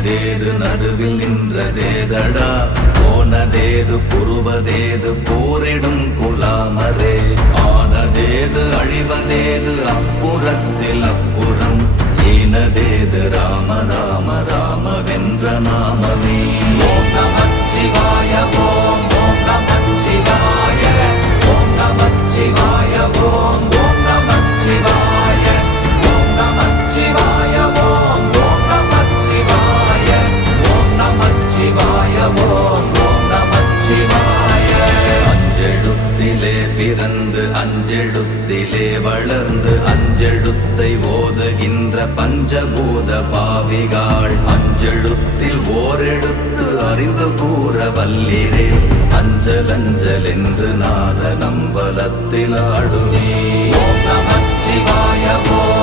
ஆயதேது நடுவில் நின்றதேதடா போனதேது புருவதேது போரிடும் குலாமரே ஆனதேது அழிவதேது அப்புறத்தில் அப்புறம் ஈனதேது ராம ராம ராம வென்ற நாமமே ஓம் நமச்சிவாய ஓம் ஓம் நமச்சிவாய ஓம் நமச்சிவாய ஓம் ஓம் நமச்சிவாய ஓம் நமச்சிவாய ஓம் ஓம் நமச்சிவாய ஓம் நமச்சிவாய ஓம் ஓம் நமச்சிவாய அஞ்செழுத்திலே பிறந்து அஞ்செழுத்திலே வளர்ந்து அஞ்செழுத்தை ஓதுகின்ற பஞ்சபூத பாவிகாள் அஞ்செழுத்தில் ஓரெழுத்து அறிந்து கூற வல்லிரே அஞ்சல் அஞ்சல் என்று நாத நம்பலத்தில் ஆடுவே ஓம் நமச்சிவாய ஓம்